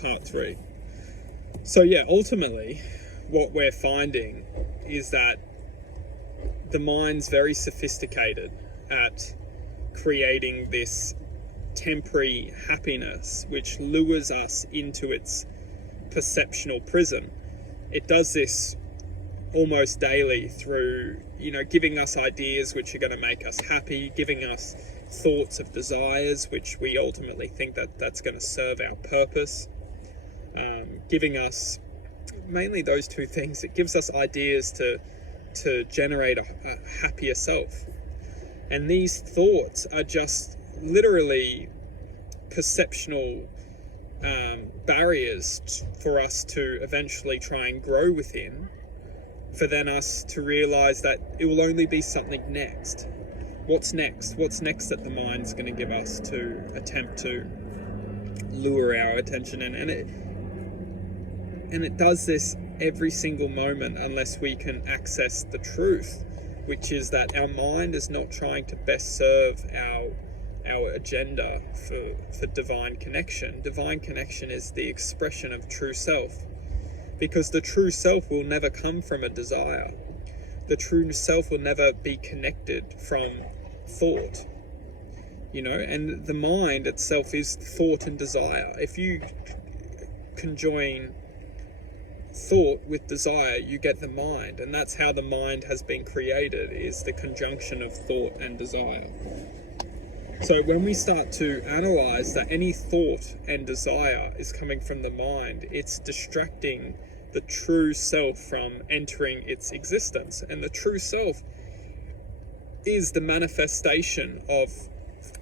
part 3. So yeah, ultimately, what we're finding is that the mind's very sophisticated at creating this temporary happiness which lures us into its perceptual prison. It does this almost daily through, giving us ideas which are going to make us happy, giving us thoughts of desires which we ultimately think that's going to serve our purpose, giving us mainly those two things. It gives us ideas to generate a happier self. And these thoughts are just literally perceptual barriers for us to eventually try and grow within, for then us to realize that it will only be something next. What's next? What's next that the mind's going to give us to attempt to lure our attention in? And it does this every single moment unless we can access the truth, which is that our mind is not trying to best serve our agenda for divine connection. Divine connection is the expression of true self, because the true self will never come from a desire. The true self will never be connected from thought, and the mind itself is thought and desire. If you conjoin thought with desire, you get the mind, and that's how the mind has been created, is the conjunction of thought and desire. So when we start to analyze that any thought and desire is coming from the mind, it's distracting the true self from entering its existence. And the true self is the manifestation of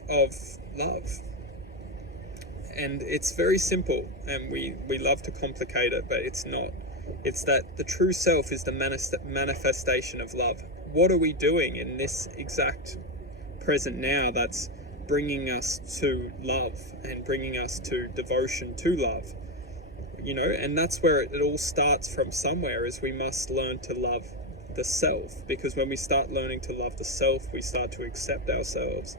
love. And it's very simple, and we love to complicate it, but it's not. It's that the true self is the manifestation of love. What are we doing in this exact present now that's bringing us to love and bringing us to devotion to love? And that's where it all starts from somewhere, is we must learn to love the self, because when we start learning to love the self, we start to accept ourselves.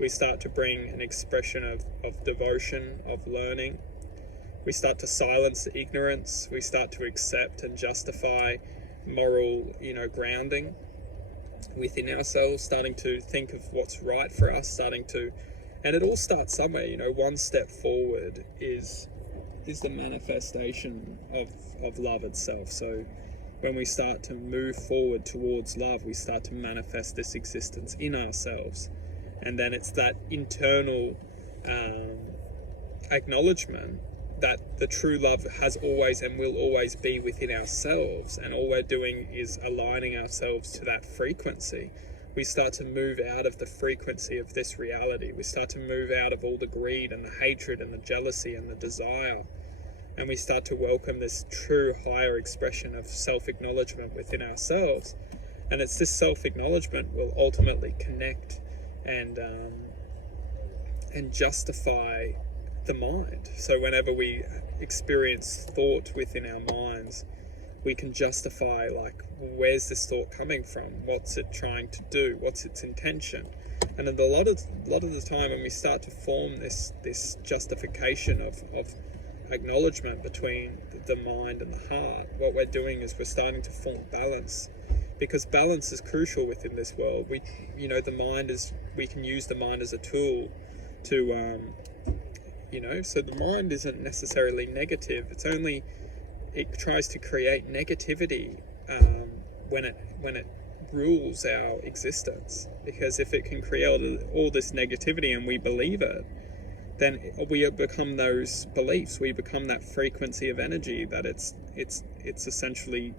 We start to bring an expression of devotion, of learning. We start to silence the ignorance. We start to accept and justify moral, grounding within ourselves, starting to think of what's right for us, and it all starts somewhere. One step forward is the manifestation of love itself. So when we start to move forward towards love, we start to manifest this existence in ourselves. And then it's that internal acknowledgement that the true love has always and will always be within ourselves, and all we're doing is aligning ourselves to that frequency. We start to move out of the frequency of this reality. We start to move out of all the greed and the hatred and the jealousy and the desire, and we start to welcome this true higher expression of self-acknowledgement within ourselves. And it's this self-acknowledgement will ultimately connect and justify the mind. So whenever we experience thought within our minds, we can justify, like, where's this thought coming from? What's it trying to do? What's its intention? And a lot of the time, when we start to form this justification of acknowledgement between the mind and the heart, what we're doing is we're starting to form balance, because balance is crucial within this world. We can use the mind as a tool to so the mind isn't necessarily negative. It tries to create negativity when it rules our existence. Because if it can create all this negativity and we believe it, then we become those beliefs. We become that frequency of energy that it's essentially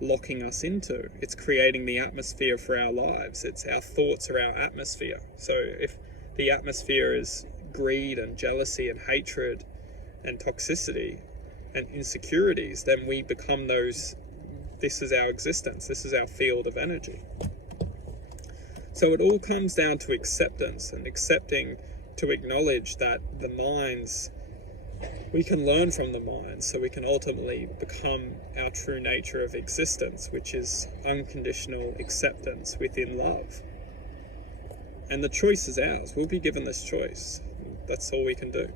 locking us into. It's creating the atmosphere for our lives. It's our thoughts are our atmosphere. So if the atmosphere is greed and jealousy and hatred and toxicity and insecurities, then we become those. This is our existence. This is our field of energy. So it all comes down to acceptance, and accepting to acknowledge that the minds, we can learn from the mind, so we can ultimately become our true nature of existence, which is unconditional acceptance within love. And the choice is ours. We'll be given this choice. That's all we can do.